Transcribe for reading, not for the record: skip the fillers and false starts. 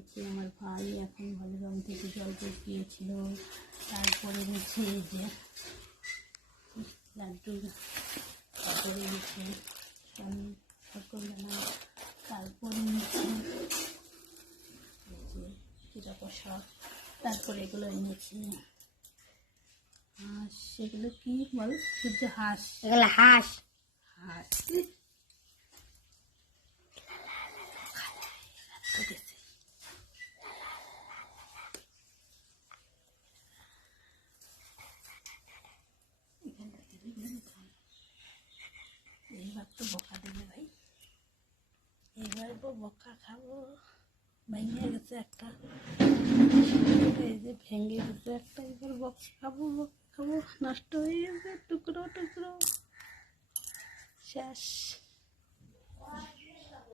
এনেছে আমার ভাই, এখন ভালোরম থেকে জল গিয়েছিল। তারপরে এনেছে এই যে লাড্ডু, তারপরে এনেছে ঠাকুরদানা, তারপরে এনেছে এই যে চিরা প্রসাদ, তারপরে এগুলো এনেছে হাঁস। সেগুলো কি বল? সূর্য হাঁস, এগুলো হাঁস। হাঁস এইবার তো বকা দেবে ভাই, এবার বকা খাবো। ভেঙে গেছে একটা, এই যে ভেঙে গেছে একটা, এবার বকা খাবো, বকা খাবো। নষ্ট হয়ে গেছে, টুকরো টুকরো, শেষ।